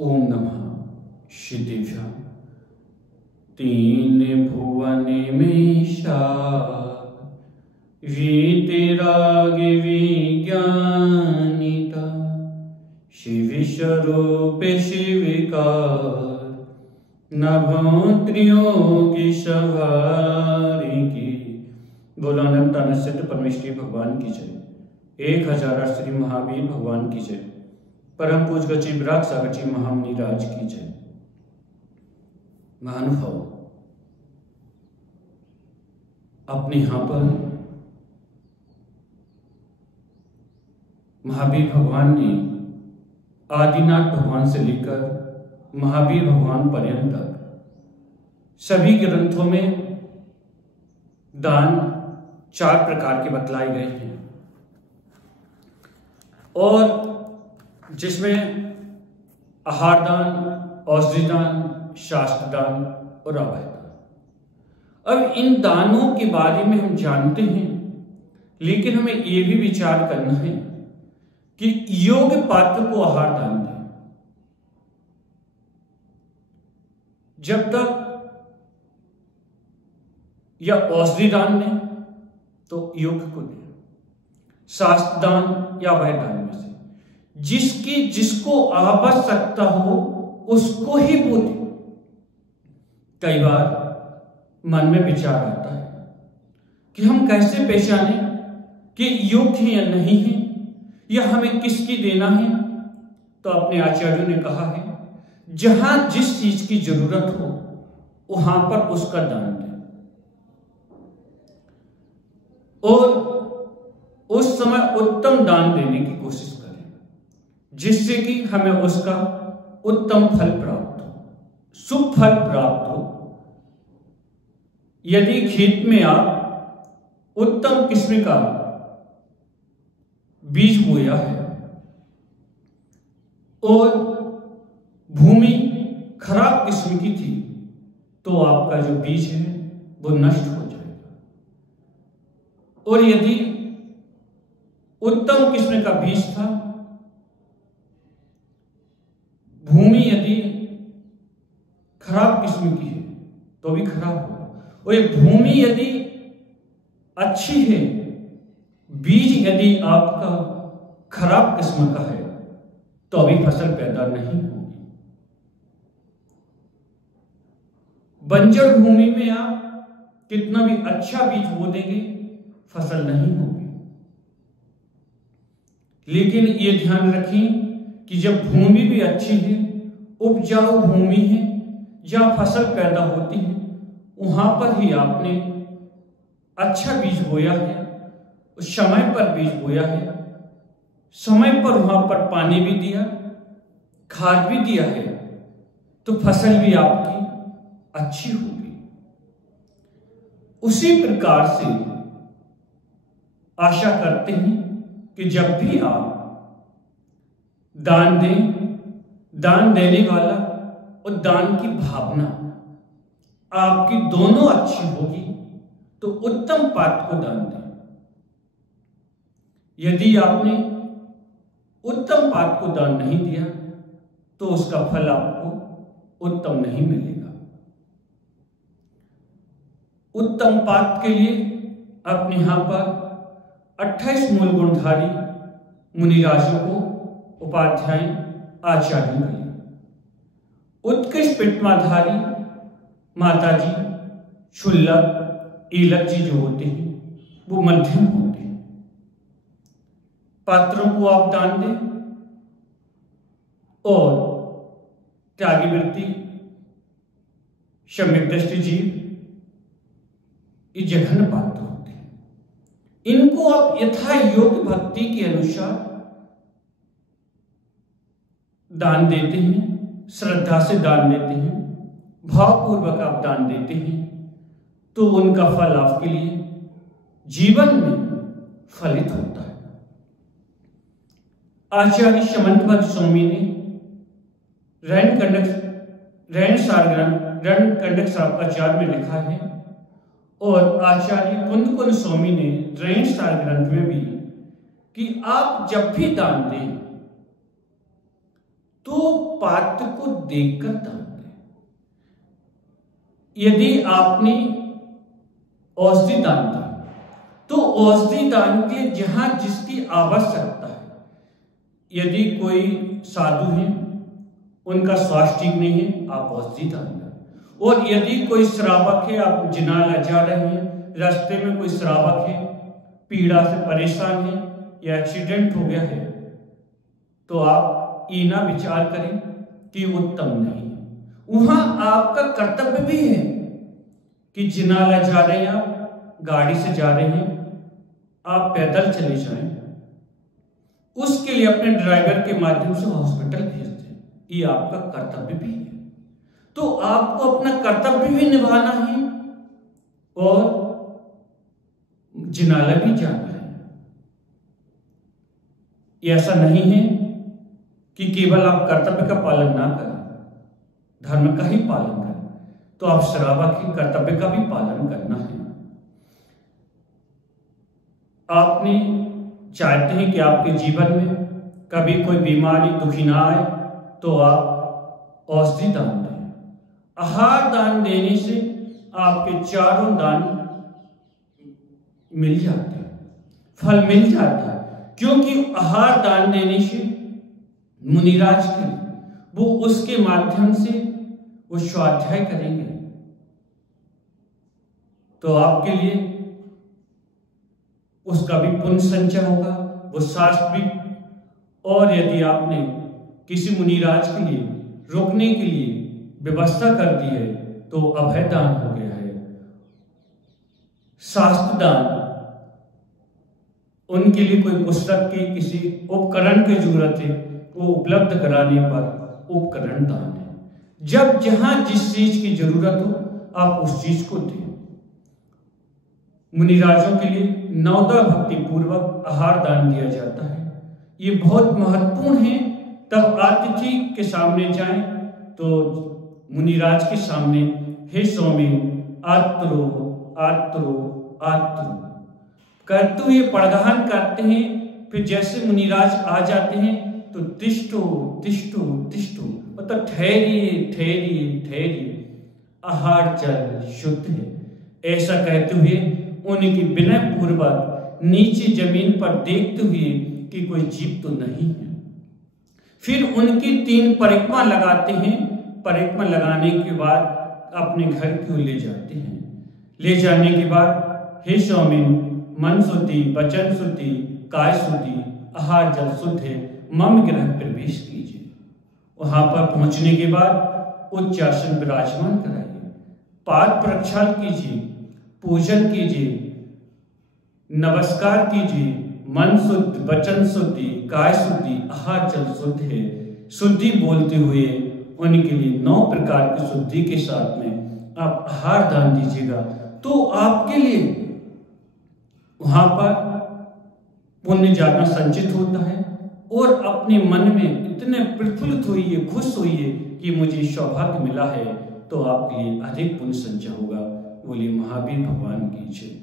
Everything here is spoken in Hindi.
ओम नमः शिवाय। तीन भुवन में वीतराग विज्ञानिता शिव स्वरूप शिविकार नभो त्रियोगी सवारी की। बोलो अनंत अनंत परमेश्वरी भगवान की जय। 1000 श्री महावीर भगवान की जय। परम पूज गची विराट सागर जी महामुनि राज की जय। महानुभाव, अपने यहां पर महावीर भगवान ने आदिनाथ भगवान से लेकर महावीर भगवान पर्यंत तक सभी ग्रंथों में दान 4 प्रकार के बतलाए गए हैं, और जिसमें आहार दान, औषधि दान, शास्त्र दान और अभय दान। अब इन दानों के बारे में हम जानते हैं, लेकिन हमें यह भी विचार करना है कि योग्य पात्र को आहार दान दें। जब तक या औषधि दान दें तो योग्य को दें, शास्त्र दान या अभय दान में से जिसको आवश्यकता हो उसको ही वो दे। कई बार मन में विचार आता है कि हम कैसे पहचाने कि योग्य है या नहीं है, या हमें किसकी देना है। तो अपने आचार्यों ने कहा है, जहां जिस चीज की जरूरत हो वहां पर उसका दान दें, और उस समय उत्तम दान देने की कोशिश करें, जिससे कि हमें उसका उत्तम फल प्राप्त हो, शुभ फल प्राप्त हो। यदि खेत में आप उत्तम किस्म का बीज बोया है और भूमि खराब किस्म की थी, तो आपका जो बीज है वो नष्ट हो जाएगा। और यदि उत्तम किस्म का बीज था, भूमि यदि खराब किस्म की है तो भी खराब होगा, और ये भूमि यदि अच्छी है, बीज यदि आपका खराब किस्म का है तो अभी फसल पैदा नहीं होगी। बंजर भूमि में आप कितना भी अच्छा बीज बो देंगे, फसल नहीं होगी। लेकिन ये ध्यान रखें कि जब भूमि भी अच्छी है, उपजाऊ भूमि है, जहां फसल पैदा होती है, वहां पर ही आपने अच्छा बीज बोया है, समय पर बीज बोया है, समय पर वहां पर पानी भी दिया, खाद भी दिया है, तो फसल भी आपकी अच्छी होगी। उसी प्रकार से आशा करते हैं कि जब भी आप दान दें, दान देने वाला और दान की भावना आपकी दोनों अच्छी होगी तो उत्तम पात्र को दान दें। यदि आपने उत्तम पात्र को दान नहीं दिया तो उसका फल आपको उत्तम नहीं मिलेगा। उत्तम पात्र के लिए अपने यहां पर 28 मूल गुणधारी मुनिराजों को उपाध्याय आचार्य मिले। उत्कृष्ट पिटमाधारी माताजी, क्षुल्लक, ईलक जी जो होते हैं वो मध्यम होते हैं। पात्रों को आप दान दें, और त्यागी वृत्ति, सम्यक दृष्टि जीव, ये जघन्य पात्र होते हैं। इनको आप यथा योग्य भक्ति के अनुसार दान देते हैं, श्रद्धा से दान देते हैं, भावपूर्वक आप दान देते हैं, तो उनका फल आपके लिए जीवन में फलित होता है। आचार्य समंतभद्र स्वामी ने रण कंडक साहब में लिखा है, और आचार्य कुंद स्वामी ने रण सार ग्रंथ में भी, कि आप जब भी दान दें तो पात्र को देखकर दान दें। यदि आपने औषधि दान दिया तो औषधि दान के जहां जिसकी आवश्यकता है, यदि कोई साधु है उनका स्वास्थ्य ठीक नहीं है, आप औषधि दान दें। और यदि कोई श्रावक है, आप जिनाला जा रहे हैं, रास्ते में कोई श्रावक है, पीड़ा से परेशान है या एक्सीडेंट हो गया है, तो आप ईना विचार करें कि उत्तम नहीं है। वहां आपका कर्तव्य भी है कि जिनाला जा रहे हैं, आप गाड़ी से जा रहे हैं, आप पैदल चले जाएं, उसके लिए अपने ड्राइवर के माध्यम से हॉस्पिटल भेज दें, ये आपका कर्तव्य भी है। तो आपको अपना कर्तव्य भी निभाना है और जिनाला भी जाना है। ऐसा नहीं है कि केवल आप कर्तव्य का पालन ना करें, धर्म का ही पालन करें, तो आप श्रावक के कर्तव्य का भी पालन करना है। आपने चाहते हैं कि आपके जीवन में कभी कोई बीमारी दुखी ना आए, तो आप औषधि दान दें। आहार दान देने से आपके चारों दान मिल जाते हैं, फल मिल जाता है। क्योंकि आहार दान देने से मुनिराज के वो उसके माध्यम से वो स्वाध्याय करेंगे, तो आपके लिए उसका भी पुण्य संचय होगा, वो शास्त्र भी। और यदि आपने किसी मुनिराज के लिए रोकने के लिए व्यवस्था कर दी है, तो अभय दान हो गया है। शास्त्र दान, उनके लिए कोई पुस्तक की किसी उपकरण की जरूरत है, वो उपलब्ध कराने पर उपकरण दान है। जब जहां जिस चीज की जरूरत हो, आप उस चीज को दें। मुनिराजों के लिए नवदा भक्ति पूर्वक आहार दान दिया जाता है, ये बहुत महत्वपूर्ण है। तब अतिथि के सामने जाएं तो मुनिराज के सामने, हे स्वामी आत्रो आत्रो आत्रो करते हुए पड़गान करते हैं। फिर जैसे मुनिराज आ जाते हैं तो तिष्ठो तिष्ठो तिष्ठो, मतलब ठहरिए ठहरिए ठहरिए, आहार जल शुद्ध है, ऐसा कहते हुए उनकी विनय पूर्वक नीचे जमीन पर देखते हुए कि कोई जीव तो नहीं है। फिर उनकी 3 परिक्रमा लगाते हैं। परिक्रमा लगाने के बाद अपने घर की ओर ले जाते हैं। ले जाने के बाद, हे स्वामी मन शुद्धि, वचन शुद्धि, काय शुद्धि, आहार जल शुद्ध है, मम गृह प्रवेश कीजिए। वहां पर पहुंचने के बाद उच्च आसन विराजमान कराइए, पाद प्रक्षाल कीजिए, पूजन कीजिए, नमस्कार कीजिए। मन शुद्ध, वचन शुद्धि, काय शुद्धि, आहार जल शुद्ध है, शुद्धि बोलते हुए उनके लिए 9 प्रकार की शुद्धि के साथ में आप आहार दान दीजिएगा, तो आपके लिए वहां पर पुण्य ज्यादा संचित होता है और अपने मन में इतने प्रफुल्लित होइए, खुश होइए कि मुझे सौभाग्य मिला है, तो आपके लिए अधिक पुण्य संचय होगा। बोलिए महावीर भगवान की जय।